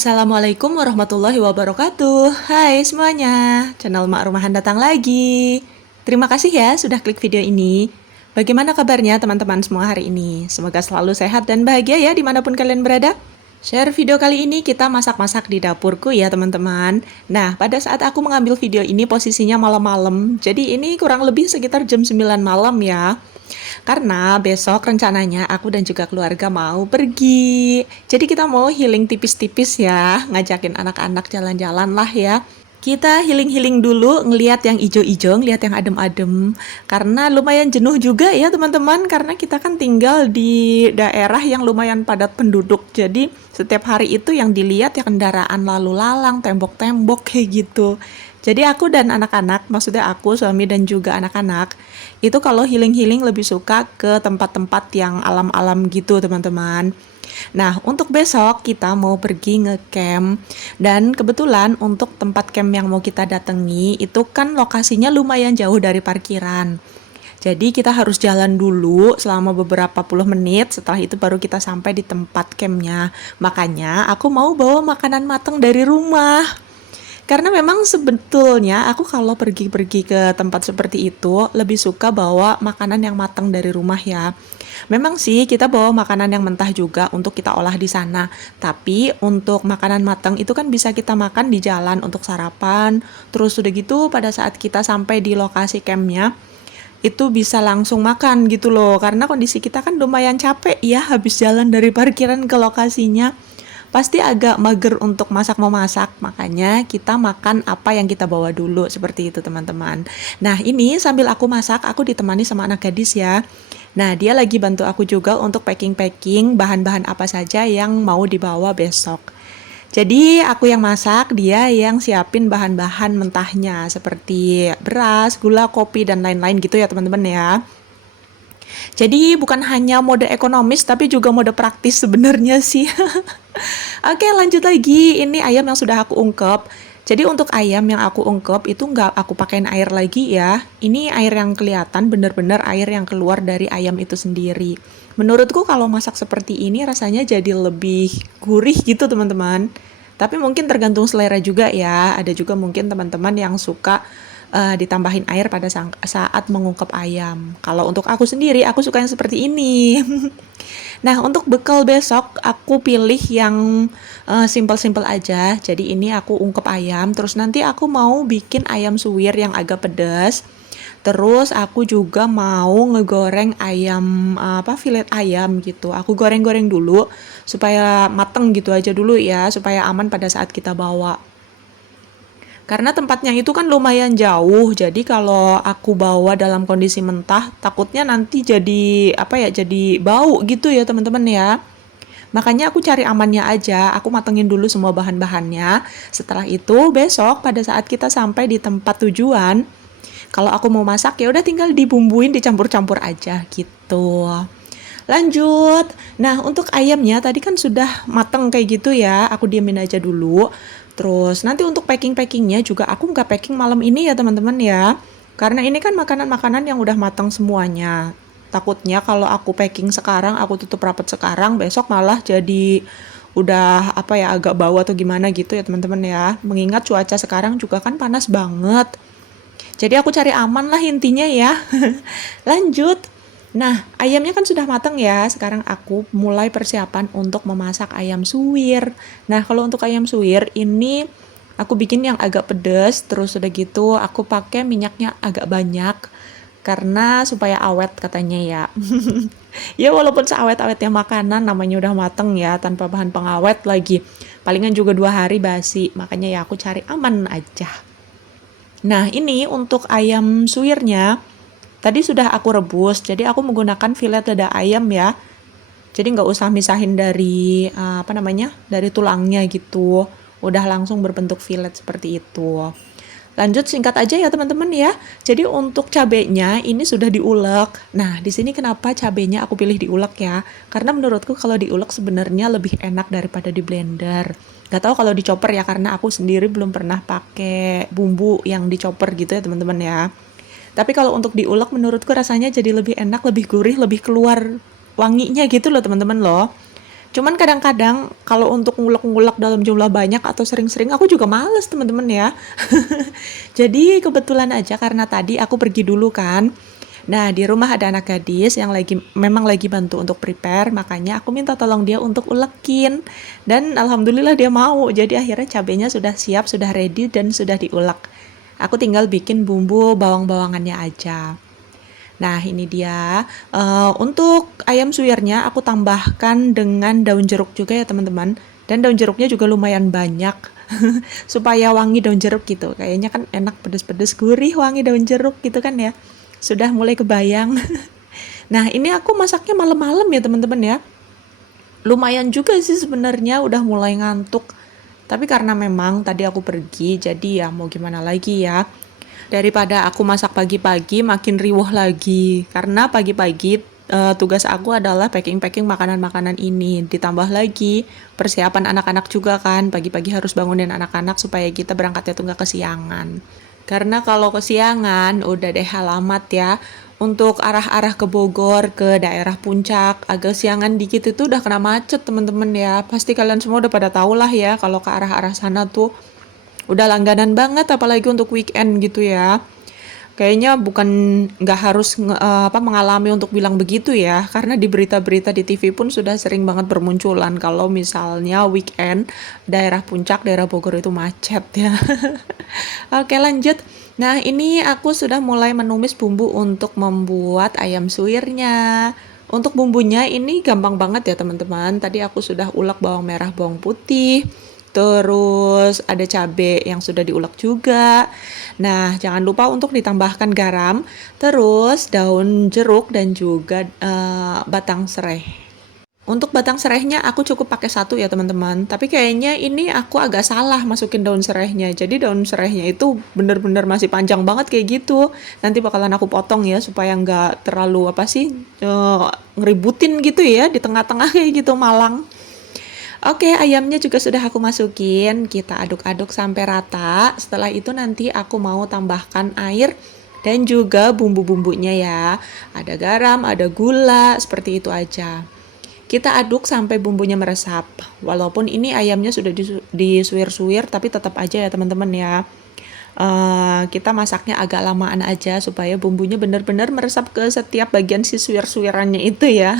Assalamualaikum warahmatullahi wabarakatuh. Hai semuanya, channel Mak Rumahan datang lagi. Terima kasih ya sudah klik video ini. Bagaimana kabarnya teman-teman semua hari ini? Semoga selalu sehat dan bahagia ya dimanapun kalian berada. Share video kali ini kita masak-masak di dapurku ya teman-teman. Nah, pada saat aku mengambil video ini posisinya malam-malam. Jadi ini kurang lebih sekitar jam 9 malam ya. Karena besok rencananya aku dan juga keluarga mau pergi. Jadi kita mau healing tipis-tipis ya, ngajakin anak-anak jalan-jalan lah ya. Kita healing-healing dulu, ngelihat yang ijo-ijo, ngelihat yang adem-adem. Karena lumayan jenuh juga ya teman-teman, karena kita kan tinggal di daerah yang lumayan padat penduduk. Jadi setiap hari itu yang dilihat ya kendaraan lalu lalang, tembok-tembok kayak gitu. Jadi aku dan anak-anak, maksudnya aku, suami dan juga anak-anak, itu kalau healing-healing lebih suka ke tempat-tempat yang alam-alam gitu teman-teman. Nah, untuk besok kita mau pergi nge-camp dan kebetulan untuk tempat camp yang mau kita datangi itu kan lokasinya lumayan jauh dari parkiran. Jadi kita harus jalan dulu selama beberapa puluh menit, setelah itu baru kita sampai di tempat campnya. Makanya aku mau bawa makanan matang dari rumah. Karena memang sebetulnya aku kalau pergi-pergi ke tempat seperti itu lebih suka bawa makanan yang matang dari rumah ya. Memang sih kita bawa makanan yang mentah juga untuk kita olah di sana. Tapi untuk makanan matang itu kan bisa kita makan di jalan untuk sarapan. Terus udah gitu pada saat kita sampai di lokasi campnya itu bisa langsung makan gitu loh. Karena kondisi kita kan lumayan capek ya habis jalan dari parkiran ke lokasinya. Pasti agak mager untuk masak memasak, makanya kita makan apa yang kita bawa dulu, seperti itu teman-teman. Nah ini sambil aku masak, aku ditemani sama anak gadis ya. Nah dia lagi bantu aku juga untuk packing-packing bahan-bahan apa saja yang mau dibawa besok. Jadi aku yang masak, dia yang siapin bahan-bahan mentahnya seperti beras, gula, kopi, dan lain-lain gitu ya teman-teman ya. Jadi bukan hanya mode ekonomis tapi juga mode praktis sebenarnya sih. Oke, lanjut lagi. Ini ayam yang sudah aku ungkep. Jadi untuk ayam yang aku ungkep itu nggak aku pakein air lagi ya. Ini air yang kelihatan bener-bener air yang keluar dari ayam itu sendiri. Menurutku kalau masak seperti ini rasanya jadi lebih gurih gitu teman-teman. Tapi mungkin tergantung selera juga ya. Ada juga mungkin teman-teman yang suka ditambahin air pada saat mengungkep ayam. Kalau untuk aku sendiri, aku suka yang seperti ini. Nah, untuk bekal besok aku pilih yang simple-simple aja. Jadi ini aku ungkep ayam, terus nanti aku mau bikin ayam suwir yang agak pedas. Terus aku juga mau ngegoreng ayam filet ayam gitu. Aku goreng-goreng dulu supaya mateng gitu aja dulu ya, supaya aman pada saat kita bawa. Karena tempatnya itu kan lumayan jauh, jadi kalau aku bawa dalam kondisi mentah, takutnya nanti jadi jadi bau gitu ya teman-teman ya. Makanya aku cari amannya aja, aku matengin dulu semua bahan-bahannya. Setelah itu besok pada saat kita sampai di tempat tujuan, kalau aku mau masak ya udah tinggal dibumbuin, dicampur-campur aja gitu. Lanjut. Nah, untuk ayamnya tadi kan sudah mateng kayak gitu ya. Aku diamin aja dulu. Terus nanti untuk packing-packingnya juga aku nggak packing malam ini ya teman-teman ya. Karena ini kan makanan-makanan yang udah matang semuanya. Takutnya kalau aku packing sekarang, aku tutup rapat sekarang, besok malah jadi udah agak bau atau gimana gitu ya teman-teman ya. Mengingat cuaca sekarang juga kan panas banget. Jadi aku cari aman lah intinya ya. Lanjut. Nah, ayamnya kan sudah matang ya. Sekarang aku mulai persiapan untuk memasak ayam suwir. Nah, kalau untuk ayam suwir ini aku bikin yang agak pedas, terus udah gitu aku pakai minyaknya agak banyak karena supaya awet katanya ya. Ya walaupun seawet-awetnya makanan namanya udah mateng ya tanpa bahan pengawet lagi. Palingan juga 2 hari basi, makanya ya aku cari aman aja. Nah, ini untuk ayam suwirnya tadi sudah aku rebus, jadi aku menggunakan filet dada ayam ya. Jadi nggak usah misahin dari dari tulangnya gitu. Udah langsung berbentuk filet seperti itu. Lanjut singkat aja ya teman-teman ya. Jadi untuk cabenya ini sudah diulek. Nah, di sini kenapa cabenya aku pilih diulek ya? Karena menurutku kalau diulek sebenarnya lebih enak daripada di blender. Gak tahu kalau dicoper ya, karena aku sendiri belum pernah pakai bumbu yang dicoper gitu ya teman-teman ya. Tapi kalau untuk diulek menurutku rasanya jadi lebih enak, lebih gurih, lebih keluar wanginya gitu loh teman-teman loh. Cuman kadang-kadang kalau untuk ngulek-ngulek dalam jumlah banyak atau sering-sering aku juga males teman-teman ya. Jadi kebetulan aja karena tadi aku pergi dulu kan. Nah, di rumah ada anak gadis yang memang lagi bantu untuk prepare, makanya aku minta tolong dia untuk ulekin. Dan alhamdulillah dia mau. Jadi akhirnya cabenya sudah siap, sudah ready dan sudah diulek. Aku tinggal bikin bumbu bawang-bawangannya aja. Nah, ini dia. Untuk ayam suwirnya aku tambahkan dengan daun jeruk juga ya teman-teman. Dan daun jeruknya juga lumayan banyak. Supaya wangi daun jeruk gitu. Kayaknya kan enak pedes-pedes gurih wangi daun jeruk gitu kan ya. Sudah mulai kebayang. Nah, ini aku masaknya malam-malam ya teman-teman ya. Lumayan juga sih sebenarnya udah mulai ngantuk. Tapi karena memang tadi aku pergi, jadi ya mau gimana lagi ya. Daripada aku masak pagi-pagi makin riuh lagi. Karena pagi-pagi tugas aku adalah packing-packing makanan-makanan ini. Ditambah lagi persiapan anak-anak juga kan. Pagi-pagi harus bangunin anak-anak supaya kita berangkatnya tuh nggak kesiangan. Karena kalau kesiangan udah deh alamat ya. Untuk arah-arah ke Bogor, ke daerah puncak, agak siangan dikit itu udah kena macet teman-teman ya. Pasti kalian semua udah pada tahu lah ya kalau ke arah-arah sana tuh udah langganan banget apalagi untuk weekend gitu ya. Kayaknya bukan nggak harus mengalami untuk bilang begitu ya, karena di berita-berita di TV pun sudah sering banget bermunculan kalau misalnya weekend daerah puncak, daerah Bogor itu macet ya. Oke lanjut. Nah ini aku sudah mulai menumis bumbu untuk membuat ayam suwirnya. Untuk bumbunya ini gampang banget ya teman-teman. Tadi aku sudah ulek bawang merah, bawang putih. Terus ada cabai yang sudah diulek juga. Nah, jangan lupa untuk ditambahkan garam, terus daun jeruk dan juga batang serai. Untuk batang serainya aku cukup pakai satu ya teman-teman. Tapi kayaknya ini aku agak salah masukin daun serainya. Jadi daun serainya itu bener-bener masih panjang banget kayak gitu. Nanti bakalan aku potong ya supaya nggak terlalu ngeributin gitu ya di tengah-tengah kayak gitu malang. Oke, ayamnya juga sudah aku masukin. Kita aduk-aduk sampai rata. Setelah itu nanti aku mau tambahkan air dan juga bumbu-bumbunya ya. Ada garam, ada gula, seperti itu aja. Kita aduk sampai bumbunya meresap. Walaupun ini ayamnya sudah disuir-suir, tapi tetap aja ya teman-teman ya. Kita masaknya agak lamaan aja supaya bumbunya benar-benar meresap ke setiap bagian si suir-suirannya itu ya.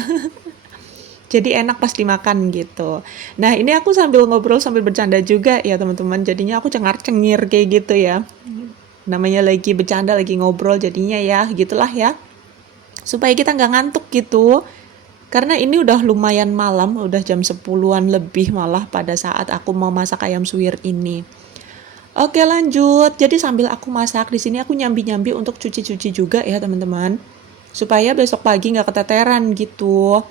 Jadi enak pas dimakan gitu. Nah ini aku sambil ngobrol sambil bercanda juga ya teman-teman. Jadinya aku cengar-cengir kayak gitu ya. Namanya lagi bercanda, lagi ngobrol jadinya ya gitulah ya. Supaya kita nggak ngantuk gitu. Karena ini udah lumayan malam, udah jam 10-an lebih malah pada saat aku mau masak ayam suwir ini. Oke lanjut, jadi sambil aku masak, di sini aku nyambi-nyambi untuk cuci-cuci juga ya teman-teman. Supaya besok pagi nggak keteteran gitu.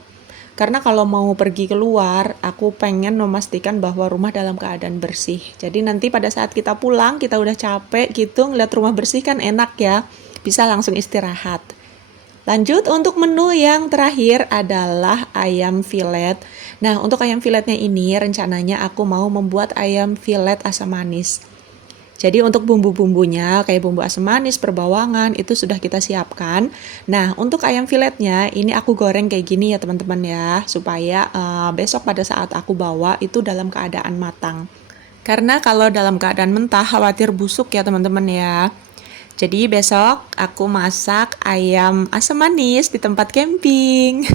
Karena kalau mau pergi keluar, aku pengen memastikan bahwa rumah dalam keadaan bersih. Jadi nanti pada saat kita pulang, kita udah capek gitu, ngeliat rumah bersih kan enak ya. Bisa langsung istirahat. Lanjut untuk menu yang terakhir adalah ayam filet. Nah, untuk ayam filetnya ini rencananya aku mau membuat ayam filet asam manis. Jadi untuk bumbu-bumbunya kayak bumbu asam manis, perbawangan itu sudah kita siapkan. Nah, untuk ayam filetnya ini aku goreng kayak gini ya teman-teman ya, supaya besok pada saat aku bawa itu dalam keadaan matang. Karena kalau dalam keadaan mentah khawatir busuk ya teman-teman ya. Jadi besok aku masak ayam asam manis di tempat camping.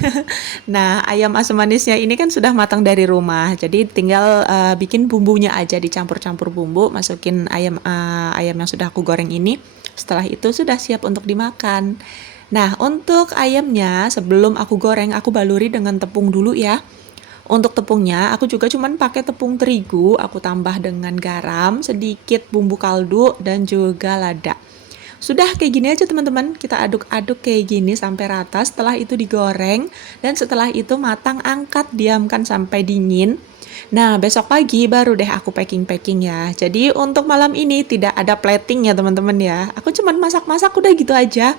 Nah, ayam asam manisnya ini kan sudah matang dari rumah. Jadi tinggal bikin bumbunya aja, dicampur-campur bumbu, masukin ayam yang sudah aku goreng ini. Setelah itu sudah siap untuk dimakan. Nah, untuk ayamnya sebelum aku goreng, aku baluri dengan tepung dulu ya. Untuk tepungnya, aku juga cuman pakai tepung terigu, aku tambah dengan garam, sedikit bumbu kaldu, dan juga lada. Sudah kayak gini aja teman-teman, kita aduk-aduk kayak gini sampai rata, setelah itu digoreng, dan setelah itu matang, angkat, diamkan sampai dingin. Nah, besok pagi baru deh aku packing-packing ya. Jadi untuk malam ini tidak ada plating ya teman-teman ya. Aku cuman masak-masak udah gitu aja.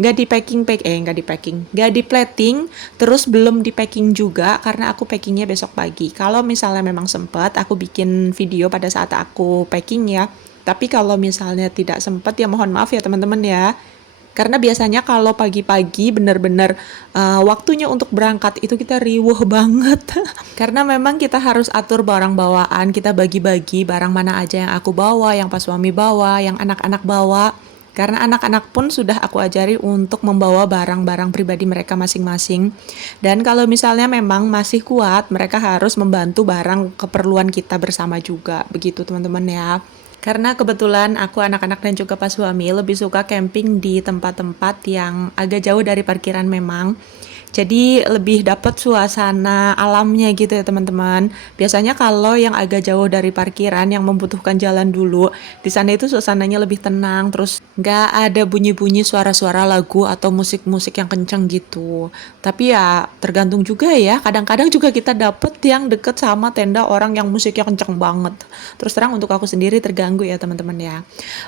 Nggak di plating, terus belum di packing juga karena aku packingnya besok pagi. Kalau misalnya memang sempat, aku bikin video pada saat aku packing ya. Tapi kalau misalnya tidak sempat ya mohon maaf ya teman-teman ya. Karena biasanya kalau pagi-pagi benar-benar waktunya untuk berangkat itu kita riuh banget. Karena memang kita harus atur barang bawaan, kita bagi-bagi barang mana aja yang aku bawa, yang pas suami bawa, yang anak-anak bawa. Karena anak-anak pun sudah aku ajari untuk membawa barang-barang pribadi mereka masing-masing. Dan kalau misalnya memang masih kuat, mereka harus membantu barang keperluan kita bersama juga. Begitu teman-teman ya. Karena kebetulan aku, anak-anak dan juga pas suami lebih suka camping di tempat-tempat yang agak jauh dari parkiran memang. Jadi lebih dapat suasana alamnya gitu ya teman-teman. Biasanya kalau yang agak jauh dari parkiran yang membutuhkan jalan dulu, di sana itu suasananya lebih tenang, terus nggak ada bunyi-bunyi suara-suara lagu atau musik-musik yang kenceng gitu. Tapi ya tergantung juga ya, kadang-kadang juga kita dapet yang deket sama tenda orang yang musiknya kenceng banget. Terus terang untuk aku sendiri terganggu ya teman-teman ya.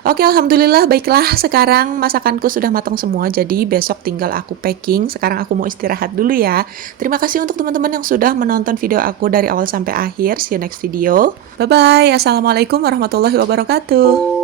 Oke, alhamdulillah baiklah, sekarang masakanku sudah matang semua, jadi besok tinggal aku packing. Sekarang aku mau istirahat dulu ya. Terima kasih untuk teman-teman yang sudah menonton video aku dari awal sampai akhir. See you next video. Bye bye. Assalamualaikum warahmatullahi wabarakatuh.